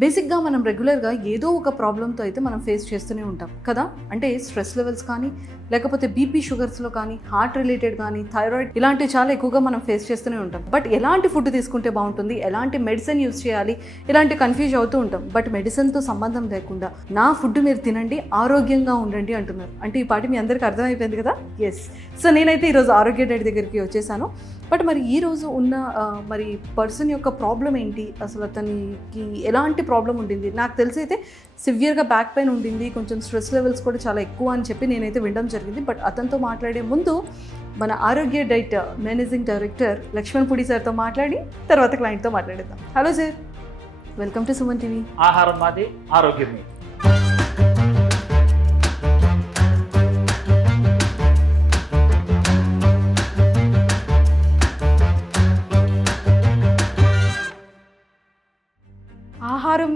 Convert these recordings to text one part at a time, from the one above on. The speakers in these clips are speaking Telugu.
బేసిక్గా మనం రెగ్యులర్గా ఏదో ఒక ప్రాబ్లంతో అయితే మనం ఫేస్ చేస్తూనే ఉంటాం కదా? అంటే స్ట్రెస్ లెవెల్స్ కానీ లేకపోతే బీపీ షుగర్స్లో కానీ హార్ట్ రిలేటెడ్ కానీ థైరాయిడ్ ఇలాంటివి చాలా ఎక్కువగా మనం ఫేస్ చేస్తూనే ఉంటాం. బట్ ఎలాంటి ఫుడ్ తీసుకుంటే బాగుంటుంది? ఎలాంటి మెడిసిన్ యూజ్ చేయాలి? ఇలాంటి కన్ఫ్యూజ్ అవుతూ ఉంటాం. బట్ మెడిసిన్తో సంబంధం లేకుండా నా ఫుడ్ మీరు తినండి ఆరోగ్యంగా ఉండండి అంటున్నారు. అంటే ఈ పాటి మీ అందరికీ అర్థమైపోయింది కదా? ఎస్ సో నేనైతే ఈరోజు ఆరోగ్య డైట్ దగ్గరికి వచ్చేసాను. బట్ మరి ఈరోజు ఉన్న మరి పర్సన్ యొక్క ప్రాబ్లం ఏంటి? అసలు అతనికి ఎలాంటి ప్రాబ్లం ఉండింది? నాకు తెలిసి అయితే సివియర్గా బ్యాక్ పెయిన్ ఉండింది కొంచెం స్ట్రెస్ లెవెల్స్ కూడా చాలా ఎక్కువ అని చెప్పి నేనైతే వినడం జరిగింది. బట్ అతనితో మాట్లాడే ముందు మన Arogya diet managing director Lakshman Pudi సార్తో మాట్లాడి తర్వాత క్లయింట్తో మాట్లాడేద్దాం. Hello sir. Welcome to Suman TV. ఆహారం మాది ఆరోగ్యం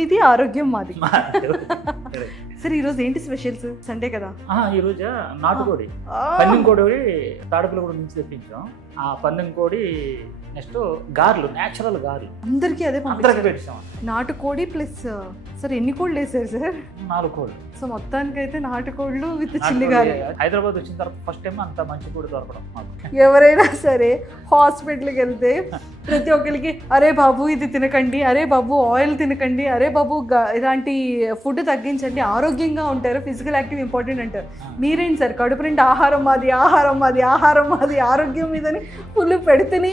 మీది ఆరోగ్యం మాది. సార్ ఈరోజు ఏంటి స్పెషల్స్? సండే కదా. ఈ రోజు నాటుకోడి. పందెం కోడి తాడుపుల కూడా నుంచి తెప్పించాం. ఆ పందెం కోడి నెక్స్ట్ గార్లు నేచురల్ గార్లు. అందరికీ అదే అందరికి పెట్టాం. నాటుకోడి ప్లస్ సార్ ఎన్ని కోళ్ళు వేసారు సార్? నాలుగు కోళ్ళు. సో మొత్తానికైతే నాటుకోళ్ళు విత్ చిల్లి గారి హైదరాబాద్ వచ్చిన తర్వాత ఫస్ట్ టైం అంత మంచి కోడి దొరకడం ఎవరైనా సరే హాస్పిటల్కి వెళ్తే ప్రతి ఒక్కరికి అరే బాబు ఇది తినకండి అరే బాబు ఆయిల్ తినకండి అరే బాబు ఇలాంటి ఫుడ్ తగ్గించండి ఆరోగ్యంగా ఉంటారు ఫిజికల్ యాక్టివ్ ఇంపార్టెంట్ అంటారు. మీరేంటి సార్ కడుపు నిండా ఆహారం మాది ఆహారం మాది ఆహారం మాది ఆరోగ్యం మీదని ఫుల్ పెడితేనే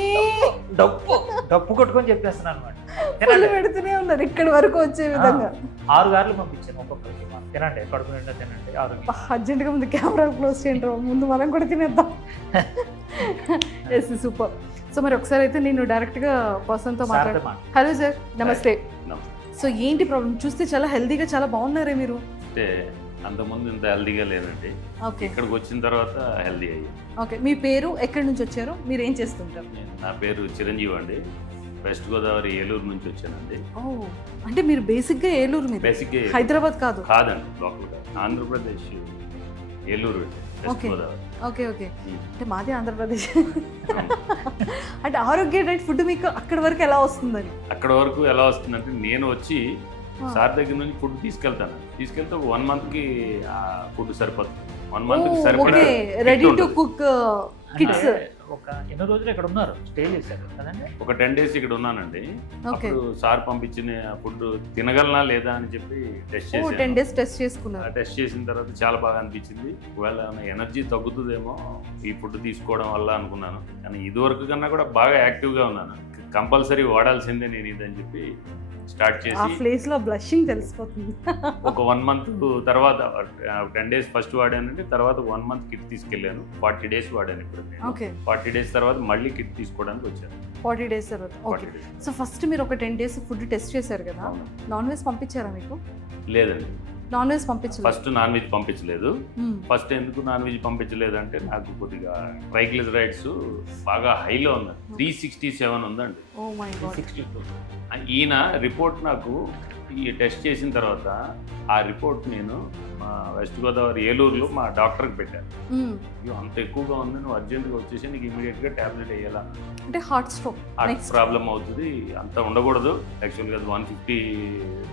డప్పు డప్పు కొట్టుకొని చెప్పేస్తున్నాను అనమాట. తినండి. పెడుతూనే ఉన్నారు ఇక్కడి వరకు వచ్చే విధంగా. ఆరు గార్లు పంపించాను ఒక్కొక్కరికి. తినండి కడుపు నిండా తినండి అర్జెంట్గా ముందు కెమెరా క్లోజ్ చేయండి. ముందు మనం కూడా తినేద్దాం. ఎస్ సూపర్ సో మరి ఒకసారి అయితే నేను డైరెక్ట్గా పర్సన్తో మాట్లాడు సార్తో మాట. హలో సార్ నమస్తే. సో ఏంటి ప్రాబ్లం చూస్తే చాలా హెల్దీగా చాలా బాగున్నారే మీరు. అంటే అంతకుముందు ఇంత హెల్దీగా లేనండి ఓకే ఇక్కడికి వచ్చిన తర్వాత హెల్దీ అయ్యి. ఓకే మీ పేరు ఎక్కడి నుంచి వచ్చారు? మీరు ఏం చేస్తుంటారు? నా పేరు చిరంజీవి అండి. వెస్ట్ గోదావరి ఏలూరు నుంచి వచ్చానండి. ఓ అంటే మీరు బేసిక్గా ఏలూరు మీరు బేసిక్గా హైదరాబాద్ కాదు. కాదండి లోకల్గా ఆంధ్రప్రదేశ్ ఏలూరు అండి. Okay okay um. అంటే మాది ఆంధ్రప్రదేశ్. అంటే ఆరోగ్య డైట్ ఫుడ్ మీకు అక్కడి వరకు ఎలా వస్తుందని? అక్కడ వరకు ఎలా వస్తుందంటే నేను వచ్చి. సార్ దగ్గర నుంచి ఫుడ్ తీసుకెళ్తాను. తీసుకెళ్తే ఒక వన్ మంత్కి ఆ ఫుడ్ సరిపోతుంది. వన్ మంత్కి సరిపడా ఓకే. Ready to. కుక్ అంటే ఒక ఎన్ని రోజులు ఇక్కడ ఉన్నారు. స్టే చేశారు. కదండి? ఒక టెన్ డేస్ ఇక్కడ ఉన్నానండి. ఓకే. అప్పుడు సార్ పంపించిన ఫుడ్ తినగలనా లేదా అని చెప్పి టెస్ట్ టెన్ డేస్ టెస్ట్ చేసుకున్నారు. టెస్ట్ చేసిన తర్వాత చాలా బాగా అనిపించింది. ఒకవేళ ఎనర్జీ తగ్గుతుందేమో ఈ ఫుడ్ తీసుకోవడం వల్ల అనుకున్నాను. కానీ ఇదివరకు కన్నా కూడా బాగా యాక్టివ్గా ఉన్నాను. కంపల్సరీ వాడాల్సిందే నేను ఇదని చెప్పి స్టార్ట్ ఆ చేసి ప్లేస్లో బ్లషింగ్ తెలిసిపోతుంది. ఒక వన్ మంత్ తర్వాత టెన్ డేస్ ఫస్ట్ వాడానంటే తర్వాత వన్ మంత్ కిట్ తీసుకెళ్ళాను. ఫార్టీ డేస్ వాడాను ఇప్పుడు ఫార్టీ డేస్ తర్వాత మళ్ళీ కిట్ తీసుకోవడానికి వచ్చాను. ఫార్టీ డేస్ తర్వాత. ఓకే. సో ఫస్ట్ మీరు ఒక టెన్ డేస్ ఫుడ్ టెస్ట్ చేశారు కదా? నాన్ వెజ్ పంపించారా మీకు? లేదండి. నాన్ వెజ్ పంపించలేదు. ఫస్ట్ నాన్ వెజ్ పంపించలేదు. ఫస్ట్ ఎందుకు నాన్ వెజ్ పంపించలేదంటే నాకు కొద్దిగా ట్రైగ్లిజరైడ్స్ బాగా హైలో ఉన్నాయి. త్రీ సిక్స్టీ సెవెన్ ఉందండి. టూ. ఈయన రిపోర్ట్ నాకు ఈ టెస్ట్ చేసిన తర్వాత ఆ రిపోర్ట్ నేను మా వెస్ట్ గోదావరి ఏలూరులో మా డాక్టర్కి పెట్టాను. అయ్యో అంత ఎక్కువగా ఉంది నువ్వు అర్జెంట్గా వచ్చేసి నీకు ఇమీడియట్గా ట్యాబ్లెట్ వేయాలా? అంటే హార్ట్ స్ట్రోక్ హార్ట్ ప్రాబ్లం అవుతుంది అంత ఉండకూడదు. యాక్చువల్గా అది వన్ ఫిఫ్టీ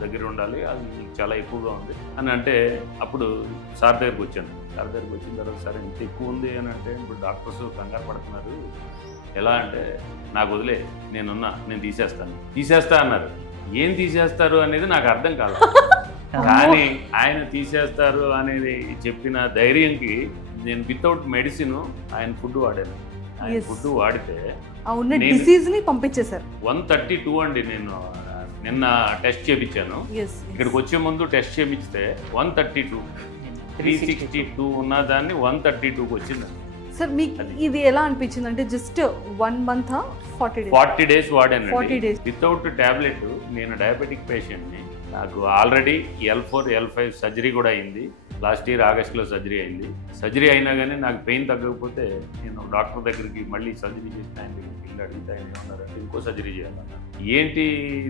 దగ్గర ఉండాలి అది చాలా ఎక్కువగా ఉంది అని అంటే అప్పుడు సార్ దగ్గరికి వచ్చాను. సార్ దగ్గరికి వచ్చిన తర్వాత సరే ఇంత ఎక్కువ ఉంది అని అంటే ఇప్పుడు డాక్టర్స్ కంగారు పడుతున్నారు. ఎలా అంటే నాకు వదిలే నేనున్నా నేను తీసేస్తాను. తీసేస్తా అన్నారు. ఏం తీసేస్తారు అనేది నాకు అర్థం కాదు. కానీ ఆయన తీసేస్తారు అనేది చెప్పిన ధైర్యంకి నేను వితౌట్ మెడిసిన్ ఆయన ఫుడ్ వాడాను. ఆయన. ఫుడ్ వాడితే డిసీజ్ని పంపించేశారు. వన్ థర్టీ టూ అండి నేను నిన్న టెస్ట్ చేయించాను ఎస్ ఇక్కడికి వచ్చే ముందు test చేయించితే one thirty two three sixty two ఉన్న దాన్ని వన్ థర్టీ టూకి వచ్చింది సార్ మీకు. ఇది ఎలా అనిపించింది? అంటే just one month forty days forty days 40 వాడాను days. వితౌట్ ట్యాబ్లెట్ నేను డయాబెటిక్ పేషెంట్ని నాకు already L four L five surgery కూడా అయింది. లాస్ట్ ఇయర్ ఆగస్ట్లో సర్జరీ అయింది. సర్జరీ అయినా కానీ నాకు పెయిన్ తగ్గకపోతే నేను డాక్టర్ దగ్గరికి మళ్ళీ సర్జరీ చేసిన ఆయన వెళ్ళి అడిగితే ఆయన ఏమన్నారంటే ఇంకో సర్జరీ చేయాలన్నారు ఏంటి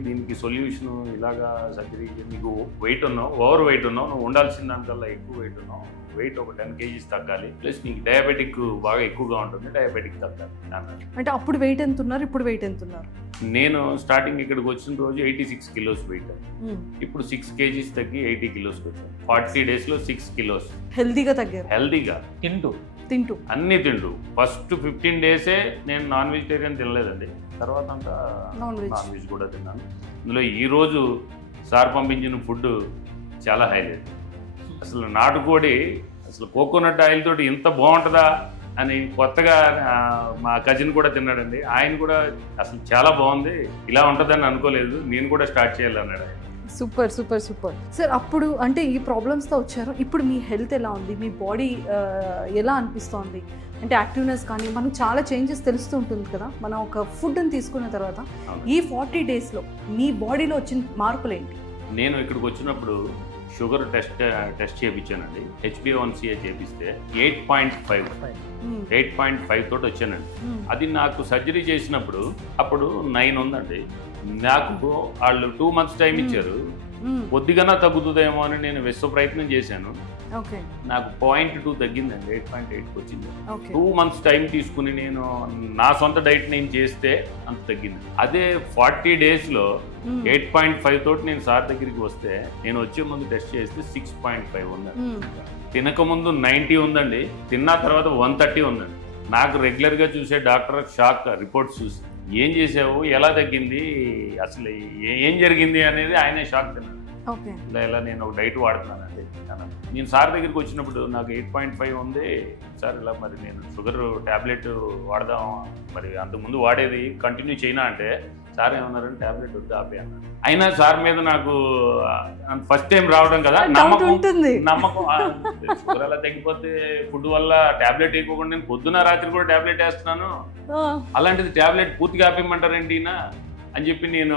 దీనికి సొల్యూషన్? ఇలాగా సర్జరీ నీకు వెయిట్ ఉన్నావు ఓవర్ వెయిట్ ఉన్నావు నువ్వు ఉండాల్సిన దానికల్లా ఎక్కువ వెయిట్ ఉన్నావు. వెయిట్ ఒక టెన్ కేజీస్ తగ్గాలి. ప్లస్ నీకు డయాబెటిక్ బాగా ఎక్కువగా ఉంటుంది. డయాబెటిక్ తగ్గాలి. అంటే అప్పుడు వెయిట్ ఎంత ఉన్నారు? ఇప్పుడు వెయిట్ ఎంత ఉన్నారు? నేను స్టార్టింగ్ ఇక్కడికి వచ్చిన రోజు ఎయిటీ సిక్స్ కిలోస్ వెయిట్. ఇప్పుడు సిక్స్ కేజీస్ తగ్గి ఎయిటీ కిలోస్కి వచ్చాను. ఫార్టీ డేస్లో సిక్స్ కిలోస్ హెల్దీగా తగ్గారు. హెల్దీగా తింటూ. తింటూ. అన్నీ తిండు ఫస్ట్ ఫిఫ్టీన్ డేసే నేను నాన్ వెజిటేరియన్ తినలేదండి. తర్వాత అంతా నాన్ వెజ్. కూడా తిన్నాను. అందులో ఈరోజు సార్ పంపించిన ఫుడ్ చాలా హైలైట్. అసలు నాటుకోడి అసలు కోకోనట్ ఆయిల్ తోటి ఇంత బాగుంటుందా అని కొత్తగా మా కజిన్ కూడా తిన్నాడండి. ఆయన కూడా అసలు చాలా బాగుంది. ఇలా ఉంటుందని అనుకోలేదు. నేను కూడా స్టార్ట్ చేయాలి అన్నాడు ఆయన. Super super super. సార్ అప్పుడు అంటే ఈ ప్రాబ్లమ్స్తో వచ్చారు. ఇప్పుడు మీ హెల్త్ ఎలా ఉంది? మీ బాడీ ఎలా అనిపిస్తోంది? అంటే యాక్టివ్నెస్ కానీ మనకు చాలా చేంజెస్ తెలుస్తూ ఉంటుంది కదా? మనం ఒక ఫుడ్ని తీసుకున్న తర్వాత. ఈ ఫార్టీ డేస్లో మీ బాడీలో వచ్చిన మార్పులు ఏంటి నేను ఇక్కడికి వచ్చినప్పుడు షుగర్ టెస్ట్ టెస్ట్ చేయించానండి హెచ్బిఓన్సీఏ చేపిస్తే eight point five. Hmm. Eight point five తోటి వచ్చానండి. మ్మ్. అది నాకు సర్జరీ చేసినప్పుడు అప్పుడు నైన్ ఉందండి. నాకు వాళ్ళు టూ మంత్స్ టైం ఇచ్చారు. కొద్దిగానా తగ్గుతుందేమో అని నేను విశ్వ ప్రయత్నం చేశాను. ఓకే. నాకు పాయింట్ టూ తగ్గిందండి ఎయిట్ పాయింట్ ఎయిట్కి వచ్చింది. టూ మంత్స్ టైం తీసుకుని నేను నా సొంత డైట్ నేను చేస్తే అంత తగ్గింది. అదే ఫార్టీ డేస్లో. ఎయిట్ పాయింట్ ఫైవ్ తోటి నేను సార్ దగ్గరికి వస్తే నేను వచ్చే ముందు టెస్ట్ చేస్తే సిక్స్ పాయింట్ ఫైవ్ ఉందండి. మ్మ్. తినక ముందు నైంటీ ఉందండి తిన్న తర్వాత వన్ థర్టీ ఉందండి. నాకు రెగ్యులర్గా చూసే డాక్టర్ షాక్ రిపోర్ట్స్ చూసి. ఏం చేసావు? ఎలా తగ్గింది? అసలు ఏ- జరిగింది అనేది ఆయనే షాక్ తిన్నాడు. ఓకే. ఇలా ఇలా నేను ఒక డైట్ వాడుతున్నానండి అన్నాను. నేను సార్ దగ్గరికి వచ్చినప్పుడు నాకు ఎయిట్ పాయింట్ ఫైవ్ ఉంది. సార్ ఇలా మరి నేను షుగర్ ట్యాబ్లెట్ వాడదాం. మరి అంతకుముందు వాడేది కంటిన్యూ చేయనా అంటే సార్ ఏమన్నారంటే ట్యాబ్లెట్ వద్దు ఆపే అన్నారు. అయినా సార్ మీద నాకు ఫస్ట్ టైం రావడం కదా నమ్మకం నమ్మకం షుగర్ అలా తగ్గిపోతే ఫుడ్ వల్ల టాబ్లెట్ వేయకోకుండా నేను పొద్దున రాత్రి కూడా టాబ్లెట్ వేస్తున్నాను. అలాంటిది టాబ్లెట్ పూర్తిగా ఆపేయమంటారేంటి అని చెప్పి నేను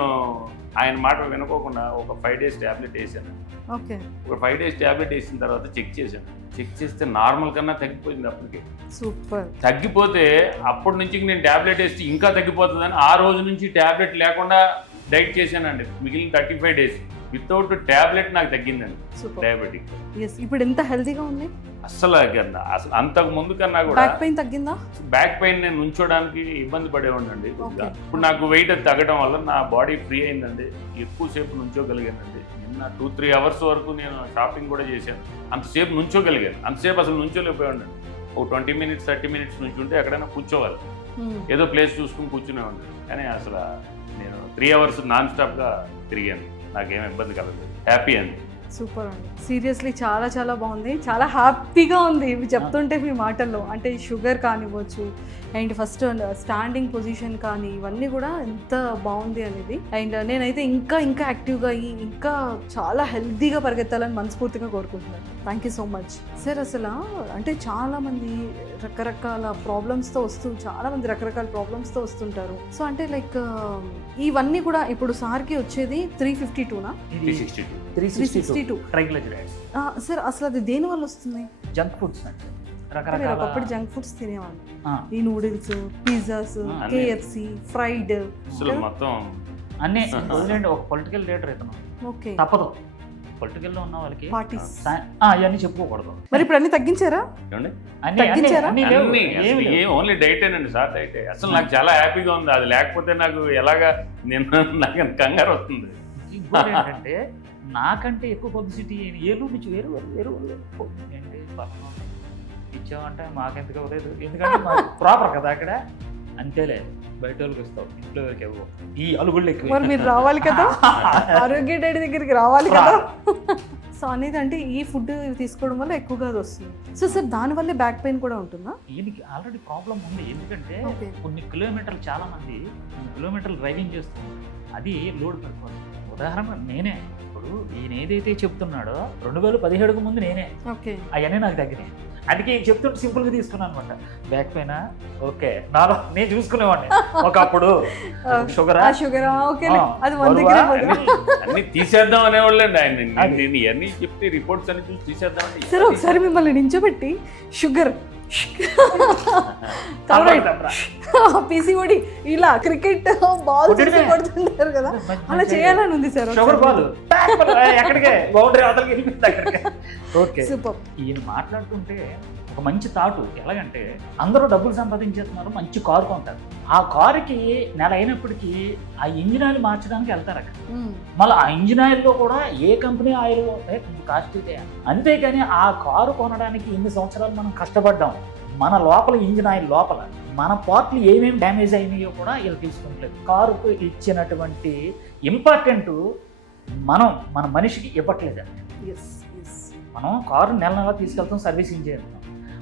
ఆయన మాట వినుకోకుండా ఒక ఫైవ్ డేస్ టాబ్లెట్ వేసాను. ఓకే. ఒక ఫైవ్ డేస్ టాబ్లెట్ వేసిన తర్వాత చెక్ చేశాను. చెక్ చేస్తే నార్మల్ కన్నా తగ్గిపోయింది అప్పటికి. సూపర్. తగ్గిపోతే అప్పటి నుంచి నేను టాబ్లెట్ వేస్తే ఇంకా తగ్గిపోతుందని ఆ రోజు నుంచి టాబ్లెట్ లేకుండా డైట్ చేశానండి. మిగిలిన thirty five days without tablet నాకు తగ్గిందండి. డయాబెటిక్ ఇప్పుడు ఎంత హెల్తీగా ఉంది? అస్సలు అసలు అంతకు ముందు కన్నా కూడా బ్యాక్ పెయిన్ తగ్గిందా? బ్యాక్ పెయిన్ నేను ఉంచోడానికి ఇబ్బంది పడేవాడినండి. Okay. ఇప్పుడు నాకు వెయిట్ తగ్గడం వల్ల నా బాడీ ఫ్రీ అయిందండి. ఎక్కువసేపు నుంచోగలిగానండి. నిన్న టూ త్రీ అవర్స్ వరకు నేను షాపింగ్ కూడా చేశాను. అంతసేపు నుంచోగలిగాను. అంతసేపు అసలు నుంచోలేకపోయాడు ఒక ట్వంటీ మినిట్స్ థర్టీ మినిట్స్ నుంచి ఉంటే ఎక్కడైనా కూర్చోవాలి. మ్మ్. ఏదో ప్లేస్ చూసుకుని కూర్చునేవాడిని. కానీ అసలు నేను త్రీ అవర్స్ నాన్ స్టాప్గా తిరిగాను. నాకేం ఇబ్బంది కలగలేదు హ్యాపీ అండి సూపర్ అండి. సీరియస్లీ చాలా చాలా బాగుంది. చాలా హ్యాపీగా ఉంది. ఇవి చెప్తుంటే మీ మాటల్లో. అంటే షుగర్ కానివ్వచ్చు అండ్ ఫస్ట్ స్టాండింగ్ పొజిషన్ కానీ ఇవన్నీ కూడా ఎంత బాగుంది అనేది. అండ్ నేనైతే ఇంకా ఇంకా యాక్టివ్గా అయ్యి ఇంకా చాలా హెల్తీగా పరిగెత్తాలని మనస్ఫూర్తిగా కోరుకుంటున్నాను. Thank you so much sir అసలు అంటే చాలామంది రకరకాల ప్రాబ్లమ్స్తో వస్తూ చాలామంది రకరకాల ప్రాబ్లమ్స్తో వస్తుంటారు. సో అంటే లైక్ ఇవన్నీ కూడా ఇప్పుడు సార్కి వచ్చేది three fifty టూనా three sixty two three sixty two triglycerides sir అసలు అది దేని వల్ల వస్తుంది? జంక్ ఫుడ్స్ అంటే ఒకప్పుడు జంక్ ఫుడ్స్ తినేవాళ్ళు. ఆ, ఈ నూడిల్స్ పిజ్జాస్. కేఎఫ్సి ఫ్రైడ్ మొత్తం అన్నీ వదిలేండి ఒక పొలిటికల్ లీడర్ ఇతను. ఓకే. తప్పదు. పొలిటికల్లో ఉన్న వాళ్ళకి పార్టీస్ ఇవన్నీ చెప్పుకోకూడదు. మరి ఇప్పుడు అన్ని తగ్గించారా? అన్ని తగ్గించారా? ఓన్లీ డైటేనండి సార్ డైటే అసలు నాకు చాలా హ్యాపీగా ఉంది అది లేకపోతే నాకు ఎలాగా నేను నాకు కంగారు వస్తుంది. ఏంటంటే నాకంటే ఎక్కువ పబ్లిసిటీ ఏలూరు నుంచి వేరు వేరు ఏంటి పలానా ఇచ్చామంటే మాకెందుకు అవ్వలేదు ఎందుకంటే ప్రాపర్ కదా అక్కడ? అంతేలే. బయట వాళ్ళకి ఇస్తావు. ఇంట్లో వరకు ఇవ్వవు ఈ అలుగుళ్ళు ఎక్కువ. మరి మీరు రావాలి కదా? ఆరోగ్య డైరీ దగ్గరికి రావాలి కదా? సో అనేది అంటే ఈ ఫుడ్ తీసుకోవడం వల్ల ఎక్కువగా అది వస్తుంది. సో సార్ దానివల్లే బ్యాక్ పెయిన్ కూడా ఉంటుందా? ఈయనకి ఆల్రెడీ ప్రాబ్లం ఉంది. ఎందుకంటే కొన్ని కిలోమీటర్లు చాలా మంది కొన్ని కిలోమీటర్లు డ్రైవింగ్ చేస్తుంది అది లోడ్ పడిపోతుంది ఉదాహరణ నేనే. ఇప్పుడు ఈయన ఏదైతే చెప్తున్నాడో రెండు వేల పదిహేడుకు ముందు నేనే. ఓకే. అవన్నీ నాకు తగ్గినాయి. అందుకే చెప్తుంటే సింపుల్గా తీసుకున్నాను అనమాట బ్యాక్ పెయిన్ ఓకే. నాలో నేను చూసుకునేవాడిని. ఒకప్పుడు షుగర్. అన్ని తీసేద్దాం అనేవాళ్ళండి ఆయన. నేను ఇవన్నీ చెప్తే రిపోర్ట్స్ అన్ని చూసి తీసేద్దాం సరే ఒకసారి మిమ్మల్ని నించోబెట్టి షుగర్ పీసీఓడి ఇలా క్రికెట్ బాల్. కొడుతుంటారు కదా. అలా చేయాలని ఉంది సార్ ఎక్కడికే? Boundary super. ఈయన మాట్లాడుతుంటే ఒక మంచి తాటు. ఎలాగంటే అందరూ డబ్బులు సంపాదించేస్తున్నారు మంచి కారు కొంటారు. ఆ కారుకి నెల అయినప్పటికీ ఆ ఇంజిన్ ఆయిల్ మార్చడానికి వెళ్తారు అక్కడ మళ్ళీ ఆ ఇంజిన్ ఆయిల్లో కూడా ఏ కంపెనీ ఆయిల్ కాస్ట్ ఇదే అంతేకాని ఆ కారు కొనడానికి ఇన్ని సంవత్సరాలు మనం కష్టపడ్డాం. మన లోపల ఇంజిన్ ఆయిల్ లోపల మన పార్ట్లు ఏమేమి డ్యామేజ్ అయినాయో కూడా వీళ్ళు తీసుకుంటలేదు కారుకు ఇచ్చినటువంటి ఇంపార్టెంట్ మనం మన మనిషికి ఇవ్వట్లేదు మనం కారు నెల నెల తీసుకెళ్తాం సర్వీసింగ్ చేస్తాం.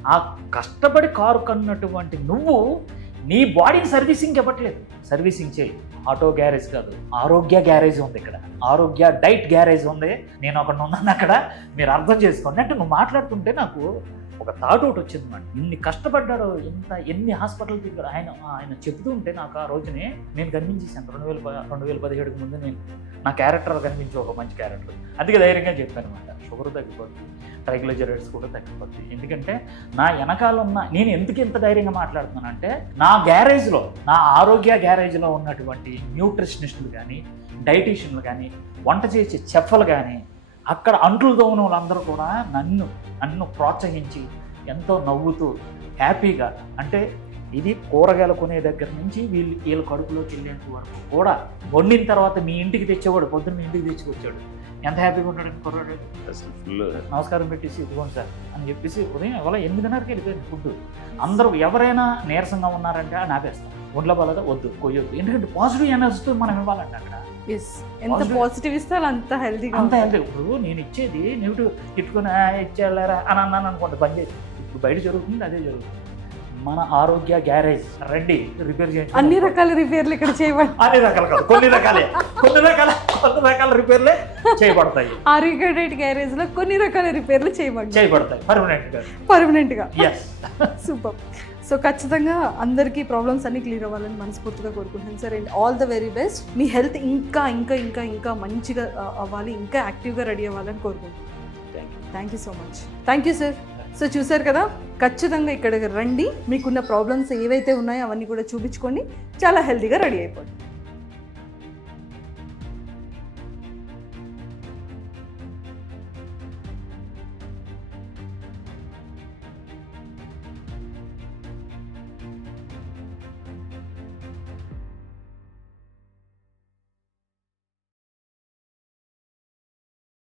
ఆ కష్టపడి కారు కన్నటువంటి నువ్వు నీ బాడీని సర్వీసింగ్ ఇవ్వట్లేదు. సర్వీసింగ్ చేయి. ఆటో గ్యారేజ్ కాదు ఆరోగ్య గ్యారేజ్ ఉంది ఇక్కడ. ఆరోగ్య డైట్ గ్యారేజ్ ఉంది. నేను అక్కడ ఉన్నాను అక్కడ. మీరు అర్థం చేసుకోండి. అంటే నువ్వు మాట్లాడుతుంటే నాకు ఒక థాట్ ఒకటి వచ్చింది మాట. ఇన్ని కష్టపడ్డాడు ఇంత ఎన్ని హాస్పిటల్ తిరిగాడు ఆయన ఆయన చెప్తూ ఉంటే నాకు ఆ రోజునే నేను కనిపించేసాను రెండు వేల రెండు వేల పదిహేడుకి ముందు నేను నా క్యారెక్టర్ కనిపించే ఒక మంచి క్యారెక్టర్ అందుకే ధైర్యంగా చెప్పాను అనమాట షుగర్ తగ్గిపోతుంది ట్రైగ్లిజరైడ్స్ కూడా తగ్గిపోతుంది ఎందుకంటే నా వెనకాల ఉన్న నేను ఎందుకు ఇంత ధైర్యంగా మాట్లాడుతున్నాను అంటే నా గ్యారేజ్లో నా ఆరోగ్య గ్యారేజ్లో ఉన్నటువంటి న్యూట్రిషనిస్టులు కానీ డైటీషియన్లు కానీ వంట చేసే చెఫ్లు కానీ అక్కడ అంట్లు తోమిన వాళ్ళందరూ కూడా నన్ను నన్ను ప్రోత్సహించి ఎంతో నవ్వుతూ హ్యాపీగా అంటే ఇది కూరగాయలు కొనే దగ్గర నుంచి వీళ్ళు వీళ్ళ కడుపులోకి వెళ్ళేంత వరకు కూడా వండిన తర్వాత మీ ఇంటికి తెచ్చేవాడు పొద్దున్న మీ ఇంటికి తెచ్చుకొచ్చాడు ఎంత హ్యాపీగా ఉంటాడు కుర్రాడు? అసలు ఫుల్. నమస్కారం పెట్టేసి ఇదిగోండి సార్ అని చెప్పేసి ఉదయం ఎవరో ఎనిమిదిన్నరకి వెళ్ళిపోయింది ఫుడ్ అందరూ ఎవరైనా నీరసంగా ఉన్నారంటే అని ఆపేస్తాం. ఒంట్లో బాగా వద్దు కొయ్యొద్దు. ఎందుకంటే పాజిటివ్ ఎనర్జీతో మనం ఇవ్వాలంటే అక్కడ. ఎంత. పాజిటివ్ ఇస్తే అలా అంత హెల్తీగా అంత హెల్తీ ఇప్పుడు నేను ఇచ్చేది నెగిటివ్. తిట్టుకుని "ఆ, ఇచ్చేళ్ళారా? అని అన్నాను అనుకోండి బంద్ చేసి. ఇప్పుడు బయట జరుగుతుంది అదే జరుగుతుంది. మన ఆరోగ్య గ్యారేజ్ రండి రిపేర్ చేయండి. అన్ని రకాల రిపేర్లు ఇక్కడ చేయబడి అన్ని రకాలు కాదు కొన్ని రకాలే. కొన్ని రకాల కొన్ని రకాల రిపేర్లే చేయబడతాయి. ఆరిగడేట్ గ్యారేజ్లో కొన్ని రకాల రిపేర్లు చేయబడి చేయబడతాయి పర్మనెంట్గా. పర్మనెంట్గా. ఎస్ సూపర్ సో ఖచ్చితంగా అందరికీ ప్రాబ్లమ్స్ అన్ని క్లియర్ అవ్వాలని మనస్ఫూర్తిగా కోరుకుంటున్నాను. Sir and all the very best me health ఇంకా ఇంకా ఇంకా ఇంకా మంచిగా అవ్వాలి ఇంకా యాక్టివ్గా రెడీ అవ్వాలని కోరుకుంటున్నాను. Thank you so much thank you sir so చూసారు కదా ఖచ్చితంగా ఇక్కడికి రండి. మీకున్న ప్రాబ్లమ్స్ ఏవైతే ఉన్నాయో అవన్నీ కూడా చూపించుకోండి. చాలా హెల్తీగా రెడీ అయిపోండి.